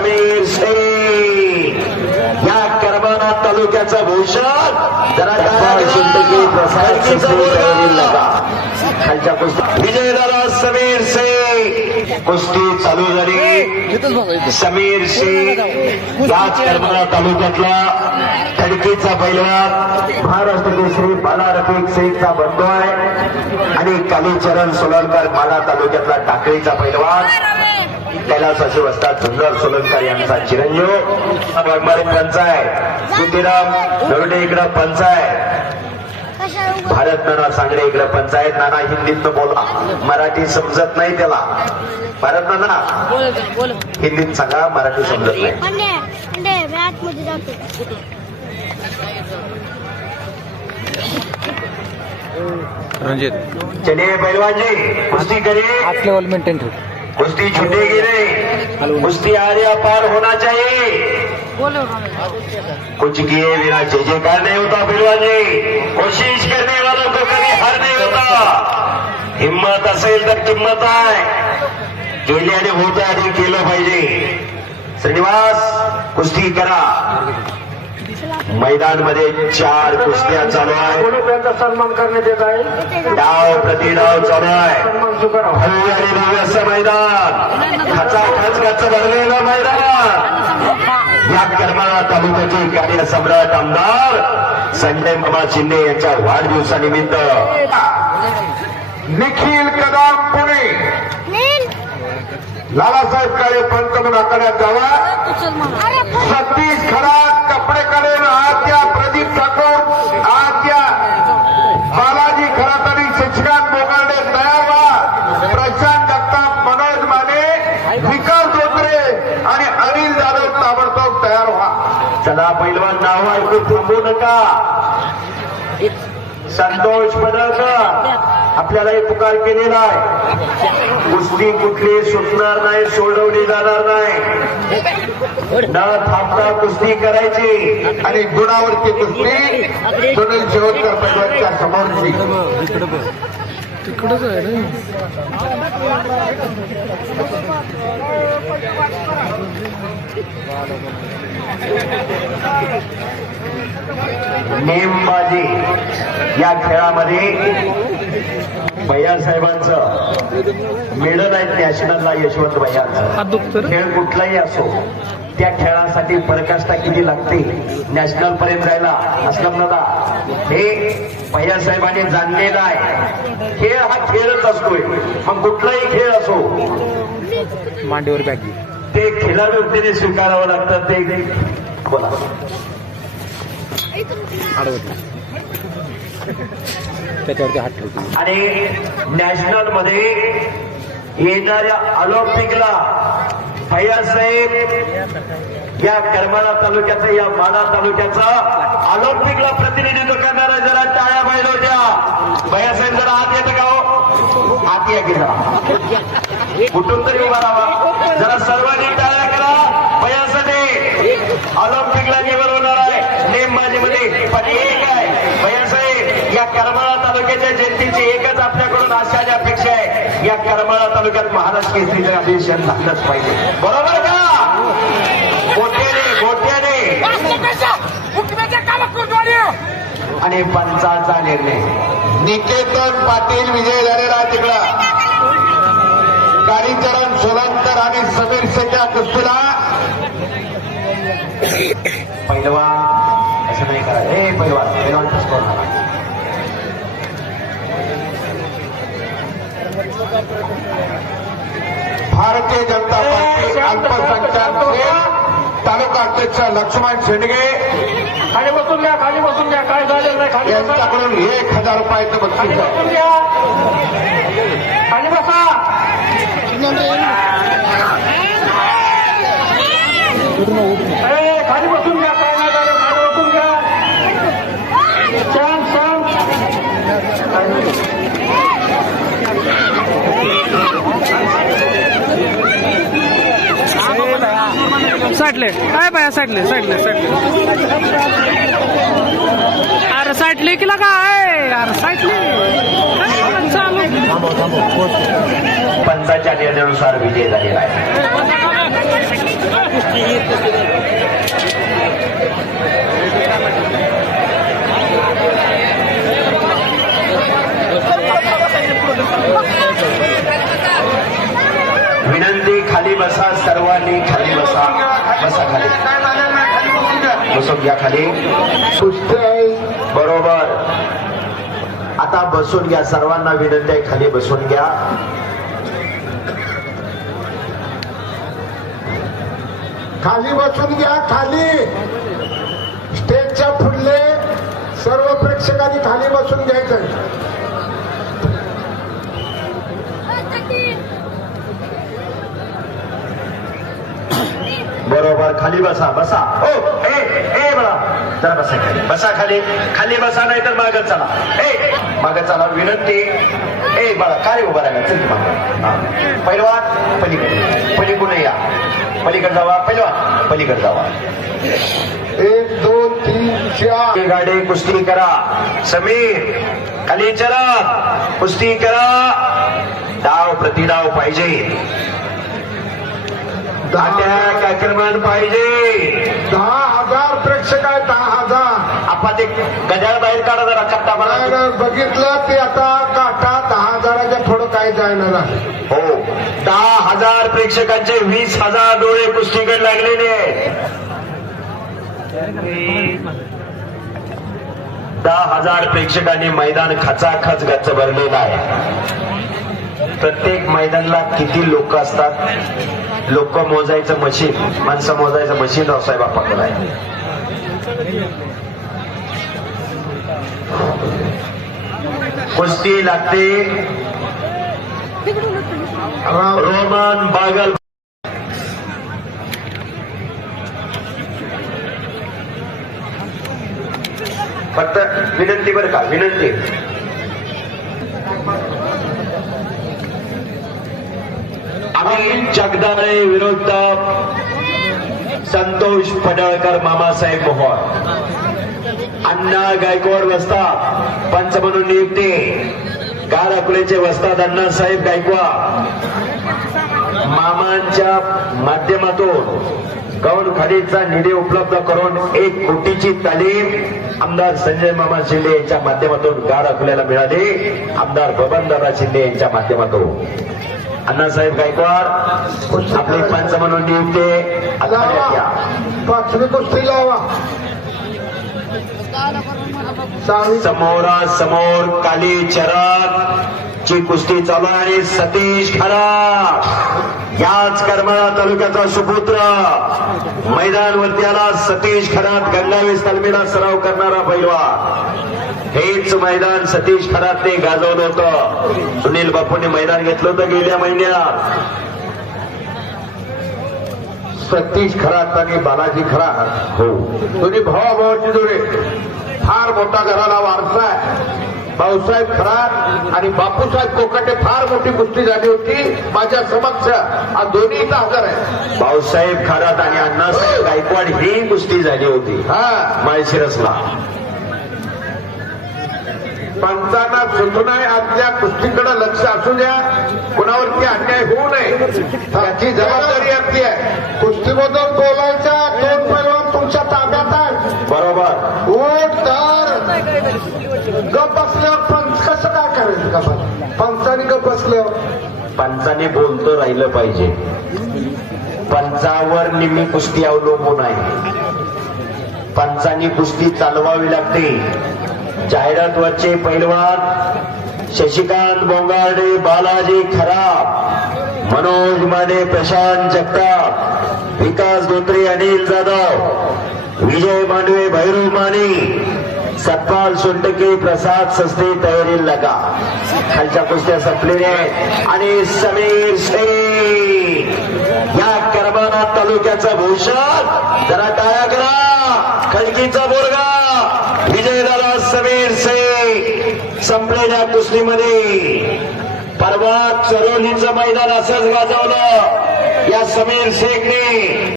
समीर शेख या करमाना तालुक्याचं भूषण जरा खालच्या कुस्ती विजयदादा समीर शेख कुस्ती चालू झाली. समीर शेख याच करमाना तालुक्यातला खडकीचा पैलवान महाराष्ट्र केसरी बाला रफिक शेखचा बंधू आहे आणि कालीचरण सोलरकर माला तालुक्यातला टाकळीचा पैलवान. कैलास असे वसतात सुंदर सोलनकर यांचा चिरंजीव वाघमारे पंच आहे सुतीराम दरोडे इकडं पंच आहे भारत नाना सांगडे इकडे पंचायत नाना हिंदीत बोला. मराठी समजत नाही त्याला. भारत नाना. हिंदीत सांगा मराठी समजत नाही. रणजित. चलिए पहलवान जी कुश्ती करिए. हाफ लेवल मेंटेन ठेव. कुश्ती छूटेगी नहीं। कुश्ती आर्या पार होना चाहिए। कुछ किए बिना जय जयकार नहीं होता पहलवान जी। कोशिश करने वालों को कभी हार नहीं होता। हिम्मत असेल तर किंमत आहे होत आणि केलं पाहिजे श्रीनिवास कुस्ती करा। मैदानमध्ये चार कुस्त्या चालू आहे सन्मान करण्यात येत आहे. डाव प्रतिडाव चालू आहे. भव्य आणि असं मैदान. खचा खच खच भरलेलं मैदान. या करमाळा तालुक्याचे कार्य सम्राट आमदार संजय मामा शिंदे यांच्या वाढदिवसानिमित्त. निखिल कदम पुणे. लालासाहेब काळे पंतप्रधान आखाड्यात जावा सतीश खरात कपडे काढून आद्या प्रदीप ठाकूर आद्या बालाजी खरात आणि शशिकांत बोगाडे तयार व्हा. प्रशांत जगताप मनोज माने विकास धोत्रे आणि अनिल जाधव ताबडतोब तयार व्हा. चला पैलवान नाव ऐकून थांबू नका. संतोष पदळकर आपल्यालाही पुकार केलेला आहे. कुठली कुठली सुटणार नाही सोडवली जाणार नाही. न थांबता कुस्ती करायची आणि गुणावरची कुस्ती सुनील शेवटकर पैलवानच्या समोरची. आहे नेमबाजी या खेळामध्ये भैयासाहेबांचं मेडल आहे नॅशनलला यशवंत भैयांचं. खेळ कुठलाही असो त्या खेळासाठी पराकाष्ठा किती लागते नॅशनल पर्यंत जायला असलम दादा. हे भैयासाहेबांनी जाणलेलं आहे. खेळ हा खेळच असतोय. मग कुठलाही खेळ असो मांडीवर बॅग. ते खेळाडूने स्वीकारावं लागतं ते बोला. आडवत त्याच्यावरती हात ठेवतो. आणि नॅशनलमध्ये येणाऱ्या ऑलिम्पिकला भैयासाहेब या करमाळा तालुक्याचा या माडा तालुक्याचा ऑलिम्पिकला प्रतिनिधित्व करणारा जरा टाळ्या बाहेर होत्या. भैयासाहेब जरा आत येतं का हो? आत या गेला कुठून तरी उभा राहा. जरा सर्वांनी टाळ्या करा. भैयासाठी ऑलिम्पिकला निवड नेमबाजीमध्ये पण एक आहे. भैयासाहेब या करमाळा तालुक्याच्या जनतेची एकच आपल्याकडून आशा आणि अपेक्षा आहे. या करमाळा तालुक्यात महाराष्ट्र केसरीचं अधिवेशन झालंच पाहिजे. बरोबर का? मोठ्याने मोठ्याने आणि पंचाचा निर्णय. निकेतन पाटील विजय झालेला तिकडा. कालीचरण सोलंकर आणि समीर शेख या कुस्तीला. पहिलवान हे. भारतीय जनता पार्टी अल्पसंख्याक तालुका अध्यक्ष लक्ष्मण शेंडगे खाली बसून घ्या खाली बसून घ्या. काय झालेलं नाही खाली बसा. यांच्याकडून एक हजार रुपयाचं खाली बक्षीस खाली बसा. खाली बसून साठले. काय बाया साठले साठले साठले. अरे साठले किला काय अरे साठले. पंचाच्या निर्णयानुसार विजय झालेला आहे. विनंती खाली बसा सर्वांनी खाली बसा. झालं खाली बसून घ्या. खाली सुस्ते आहे बरोबर. आता बसून घ्या सर्वांना विनंती आहे खाली बसून घ्या खाली बसून घ्या खाली. स्टेजच्या पुढले सर्व प्रेक्षकांनी खाली बसून घ्यायचं बरोबर खाली बसा बसा. हो ए ए बळा. जरा बसा खाली. बसा खाली. खाली बसा नाही तर मागत चला. ए मागत चला विनंती. ए बाळा काय उभा राहिला? चल माग. पहिलवान पलीकडे. पलीकडे या. पलीकडे जावा. पहिलवान पलीकडे जावा. एक दोन तीन चार. गाडी कुस्ती करा. समीर खाली चला. कुस्ती करा. डाव प्रतिडाव पाहिजे. अटॅक आक्रमण पाहिजे? दहा हजार प्रेक्षक आहेत दहा हजार. आपण ते गजाळ बाहेर काढा जरा कट्टा नाही, बघितलं ते आता काटा दहा हजाराच्या थोडं काय जायना झालं. हो. दहा हजार प्रेक्षकांचे वीस हजार डोळे कुस्तीकडे लागलेले आहेत. दहा हजार प्रेक्षकांनी मैदान खचाखच गच्च भरलेलं आहे. प्रत्येक मैदानला किती लोक असतात? लोक मोजायचं मशीन माणसं मोजायचं मशीन रावसाहेब बापाकडे आहे. कुस्ती लागते. रोमन बागल. फक्त विनंती बरं का विनंती. आम्ही विरुद्ध संतोष पडळकर मामासाहेब मोहोळ. अण्णा गायकवाड वस्ता पंच म्हणून नियुक्ती. गार अकोलेचे वस्ताद अण्णासाहेब गायकवाड. मामांच्या माध्यमातून गौण खडीचा निधी उपलब्ध करून एक कोटीची तालीम आमदार संजय मामा शिंदे यांच्या माध्यमातून गार अकोल्याला मिळाली. आमदार बबनदादा शिंदे यांच्या माध्यमातून. अण्णासाहेब गायकवाड आपले पंच म्हणून नियुक्ती पाचवी कुस्ती लावा. समोरा समोर काली चरण ची कुस्ती चालू आहे आणि सतीश खरा याच करमाळा तालुक्याचा सुपुत्र. मैदानवरती आला सतीश खरात. गंगावीस तालमीला सराव करणारा पैलवान. हेच मैदान सतीश खरातने गाजवलं होतं. सुनील बापूंनी मैदान घेतलं होतं गेल्या महिन्यात. सतीश खरात आणि बालाजी खरात. हो. दोन्ही भावाभावाची जोडे. फार मोठा घराला वारसा आहे. भाऊसाहेब खरात आणि बापूसाहेब कोकाटे फार मोठी कुस्ती झाली होती माझ्या समक्ष. हा दोन्ही इथं हजर आहे. भाऊसाहेब खरात आणि अण्णासाहेब गायकवाड ही कुस्ती झाली होती. हा. माळशिरसला. पंचांना सुचू नये आपल्या कुस्तीकडे लक्ष असू द्या. कुणावरती अन्याय होऊ नये. त्याची जबाबदारी आपली आहे. कुस्तीबद्दल बोलायचा दोन पैलवान तुमच्या ताब्यात आहे बरोबर. ओट तर गप बसल्यावर पंच कसं काय करायचं का पंचाने गप बसल्यावर? पंचाने बोलतं राहिलं पाहिजे. पंचावर निम्मी कुस्ती अवलंबून आहे. पंचांनी कुस्ती चालवावी लागते. जाहिरातवरचे पैलवान शशिकांत बोंगाडे बालाजी खराब मनोज माने प्रशांत जगताप विकास धोत्रे अनिल जाधव विजय मांडवे भैरू माने सतपाल सोनटके प्रसाद सस्ते तयारी लगा. खालच्या कुस्त्या संपलेल्या आहेत. आणि समीर शेख या करमाना तालुक्याचं भूषण. जरा टाळ्या करा. खडकीचा बोरगा. विजयदादा समीर शेख संपलेल्या कुस्तीमध्ये. परवा चरोलीचं मैदान असंच गाजवलं. या समीर शेखने